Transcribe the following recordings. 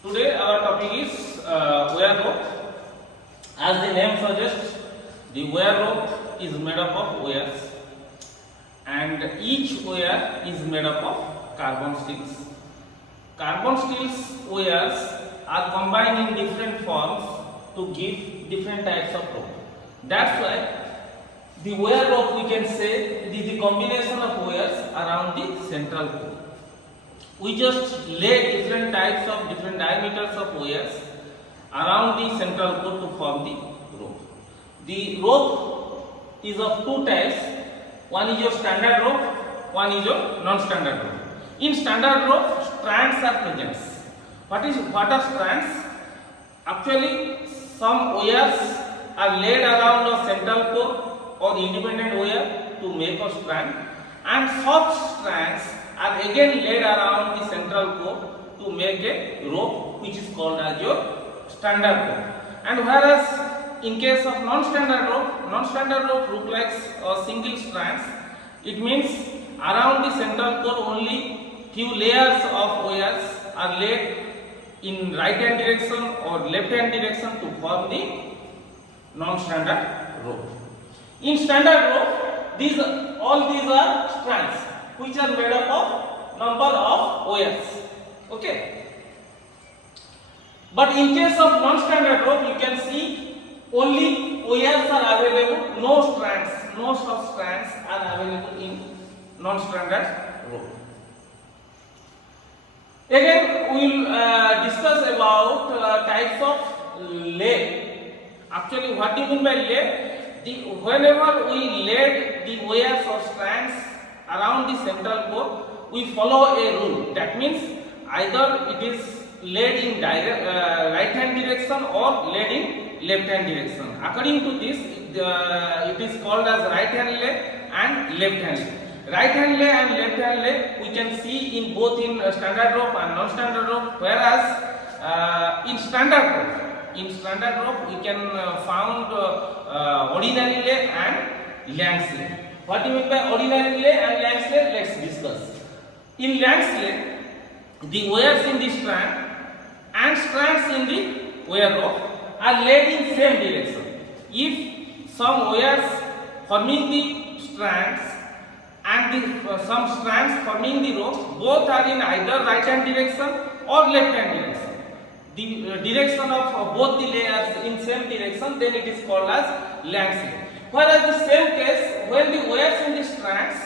Today our topic is wire rope. As the name suggests, the wire rope is made up of wires, and each wire is made up of carbon steels. Carbon steels wires are combined in different forms to give different types of rope. That's why the wire rope, we can say, it is the combination of wires around the central core. We just lay different types of different diameters of wires around the central core to form the rope. The rope is of two types. One is your standard rope, one is your non-standard rope. In standard rope, strands are present. What are strands? Actually, some wires are laid around a central core or independent wire to make a strand, and soft strands are again laid around the central core to make a rope, which is called as your standard rope. And whereas in case of non-standard rope look like a single strands. It means around the central core only few layers of wires are laid in right hand direction or left hand direction to form the non-standard rope. In standard rope, all these are strands which are made up of number of wires. Okay. But in case of non-standard rope, you can see only wires are available, no strands, no such strands are available in non-standard rope. Again, we will discuss about types of lay. Actually, what do you mean by lay? Whenever we laid the wires or strands around the central core, we follow a rule. That means either it is laid in right hand direction or laid in left hand direction. According to this, it is called as right hand lay and left hand lay. Right hand lay and left hand lay we can see in both in standard rope and non-standard rope. Whereas in standard rope we can found ordinary lay and Lang's lay. What do you mean by ordinary lay and Lang's lay? Let's discuss. In Lang's lay, the wires in the strand and strands in the wire rope are laid in same direction. If some wires forming the strands and some strands forming the rope, both are in either right hand direction or left hand direction. The direction of both the layers in same direction, then it is called as Lang's lay. Whereas the same case, when the wires in the strands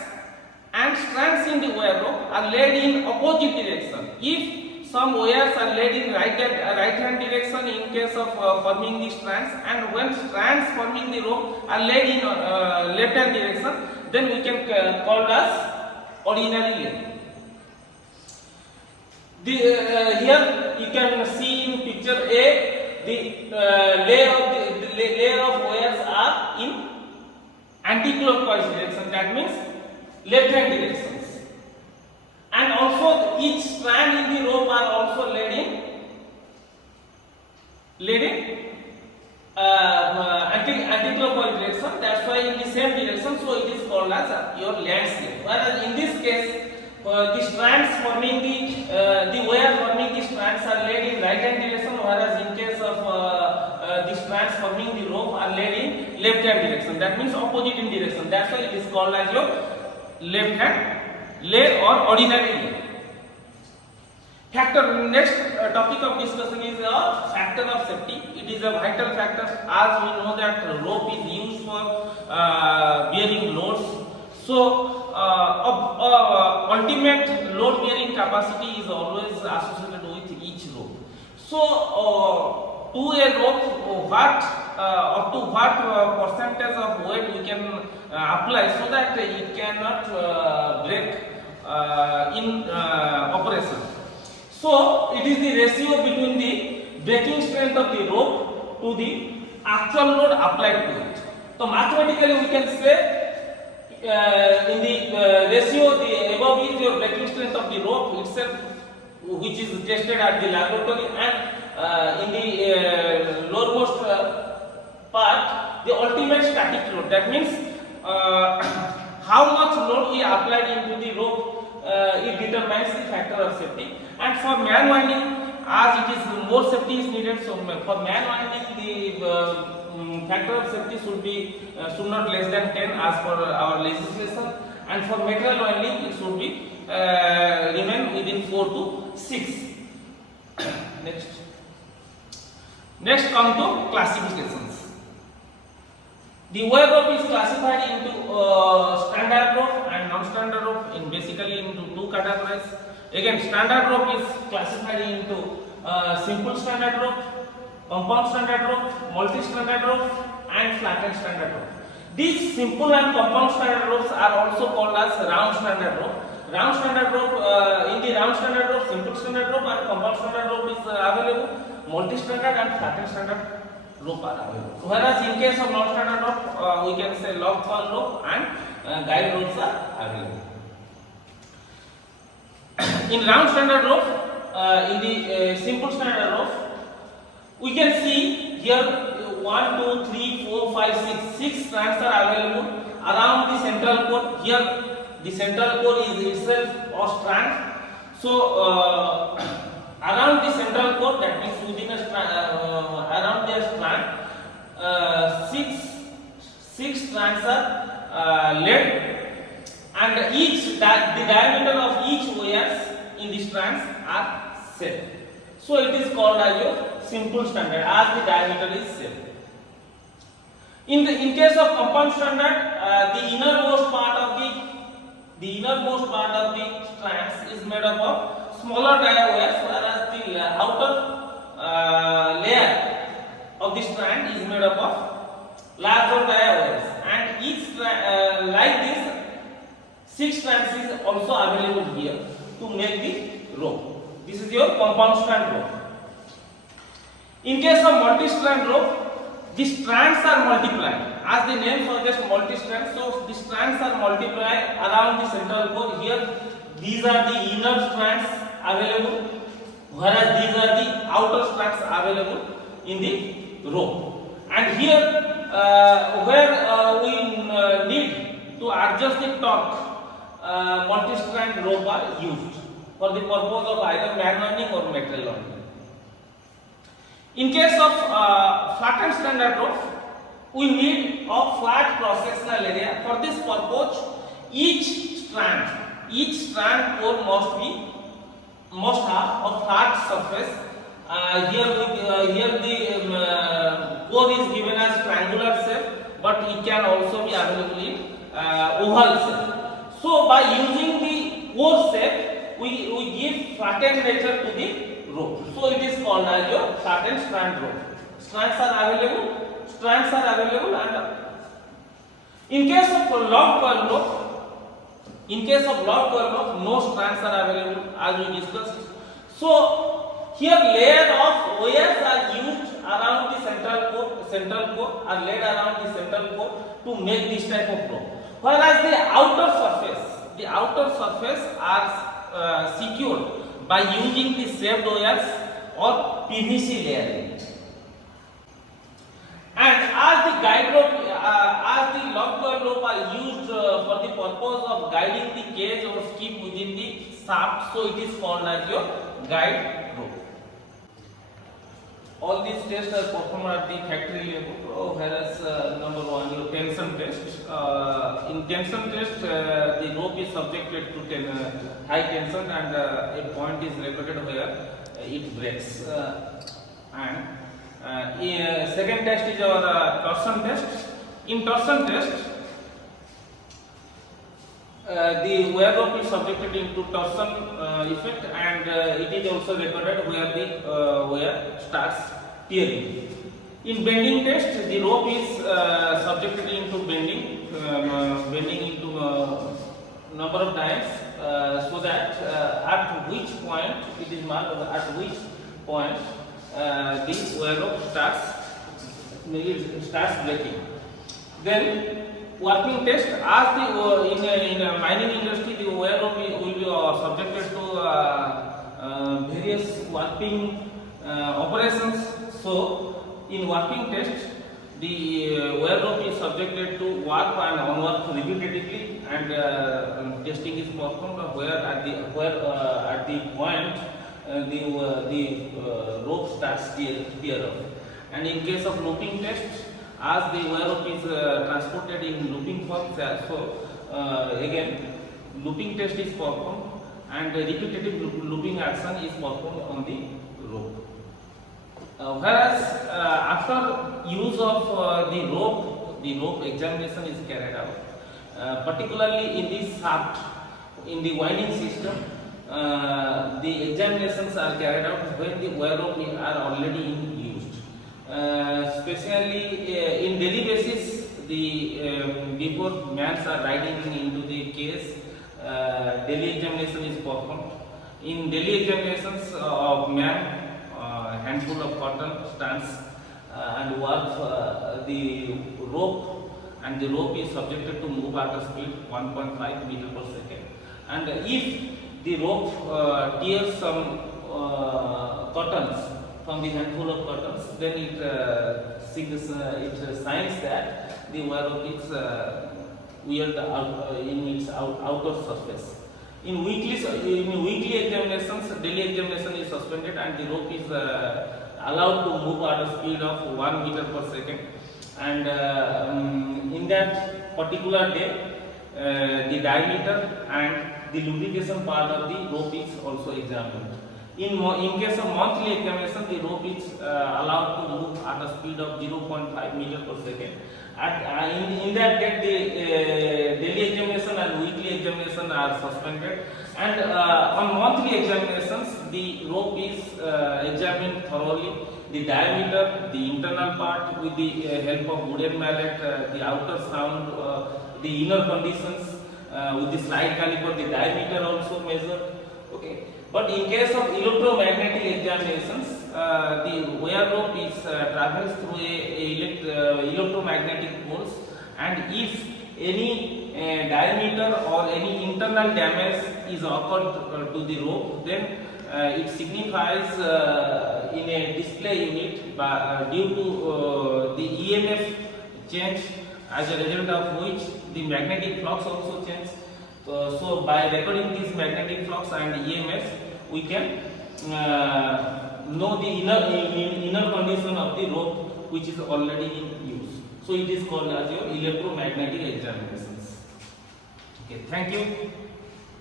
and strands in the wire rope are laid in opposite direction. If some wires are laid in right hand direction in case of forming the strands, and when strands forming the rope are laid in left hand direction, then we can call as ordinary lay. Here you can see in picture A, the layer of wires are in anti-clockwise direction. That means left hand directions. And also each strand in the rope are also laid in anti-clockwise direction. That's why in the same direction, so it is called as your Lang's lay. Whereas in this case, the strands forming the wire forming the strands are laid in right hand direction, whereas in case of the strands forming the rope are laid in left hand direction. That means opposite in direction. That's why it is called as your left hand lay or ordinary lay. Factor. Next topic of discussion is a factor of safety. It is a vital factor, as we know that rope is used for bearing loads. So ultimate load bearing capacity is always associated with each rope. So to a rope, up to what percentage of weight we can apply so that it cannot break in operation. So it is the ratio between the breaking strength of the rope to the actual load applied to it. So mathematically we can say in the ratio, the above is your breaking strength of the rope itself, which is tested at the laboratory, and in the lowermost part, the ultimate static load. That means how much load we applied into the rope, it determines the factor of safety. And for man winding, as it is more safety is needed. So for man winding, the factor of safety should not less than 10 as per our legislation, and for metal winding it should be remain within 4 to 6. Next come to classifications. The wire rope is classified into standard rope and non-standard rope in basically into two categories. Again, standard rope is classified into simple standard rope, compound standard rope, multi-standard rope, and flattened standard rope. These simple and compound standard ropes are also called as round standard rope. Round standard rope, in the round standard rope, simple standard rope and compound standard rope is available. Multi-standard and flattened standard rope are available. Whereas in case of non-standard rope, we can say log coil rope and guide ropes are available. In round standard rope, in the simple standard rope, we can see here 1, 2, 3, 4, 5, 6. 6 strands are available around the central core. Here, the central core is itself a strand. So, around the central core, that means within a around the strand, 6 strands are laid, and the diameter of each wires in the strands are same. So it is called as your simple standard, as the diameter is same. In case of compound standard, the innermost part of the strands is made up of smaller dia wires, whereas the outer layer of the strand is made up of larger dia wires, and each strand, like this, 6 strands is also available here to make the rope. This is your compound strand rope. In case of multi-strand rope, the strands are multiplied. As the name suggests, multi-strand. So the strands are multiplied around the central core. Here, these are the inner strands available, whereas these are the outer strands available in the rope. And here, where we need to adjust the torque, multi-strand rope are used for the purpose of either man winding or metal winding. In case of flattened standard rope, we need a flat cross-sectional area. For this purpose, each strand core must have a flat surface. Here the core is given as triangular shape, but it can also be available in oval shape. So by using the core shape, we give flattened nature to the rope. So it is called as your flattened strand rope. Strands are available, and in case of log coil rope, no strands are available, as we discussed. So here layer of wires are used around the central core are laid around the central core to make this type of rope. Whereas the outer surface are secured by using the shaped wires or PVC layering. And as the guide rope, as the log coil rope are used for the purpose of guiding the cage or skip within the shaft, so it is called as your guide rope. All these tests are performed at the factory level, whereas number 1, your tension test. In tension test, the rope is subjected to high tension, and a point is recorded where it breaks. Second test is our torsion test. In torsion test, the wire rope is subjected into torsion effect, and it is also recorded where the wire starts tearing. In bending test, the rope is subjected into bending into number of times, so that at which point it is marked, at which point the wire rope starts breaking. Then working test, as the in a mining industry, the wire rope will be subjected to various warping operations. So in working test, the wire rope is subjected to warp and unwarp repeatedly, and testing is performed where at the point the rope starts tear off. And in case of looping test, as the wire rope is transported in looping form, so again looping test is performed and repetitive looping action is performed on the rope. Whereas after use of the rope examination is carried out, particularly in the shaft, in the winding system, the examinations are carried out when the wire rope are already in used. Especially in daily basis, before mans are riding into the case, daily examination is performed. In daily examinations of man, handful of cotton stands and work the rope, and the rope is subjected to move at a speed 1.5 meter per second. And if the rope tears some cottons from the handful of cottons, then it signs that the wire rope is weared out in its outer surface. In weekly examinations, daily examination is suspended and the rope is allowed to move at a speed of 1 meter per second. And in that particular day, the diameter and the lubrication part of the rope is also examined. In case of monthly examination, the rope is allowed to move at a speed of 0.5 meter per second. In that day, the daily examination and weekly examination are suspended, and on monthly examinations, the rope is examined thoroughly. The diameter, the internal part with the help of wooden mallet, the outer sound, the inner conditions with the slide caliper, the diameter also measured. Okay. But in case of electromagnetic examinations, the wire rope is travels through a electromagnetic pulse, and if any diameter or any internal damage is occurred to the rope, then it signifies in a display unit due to the EMF change, as a result of which the magnetic flux also changes. So by recording this magnetic flux and EMF, we can know the inner condition of the rope which is already in use. So it is called as your electromagnetic examinations. Okay, thank you.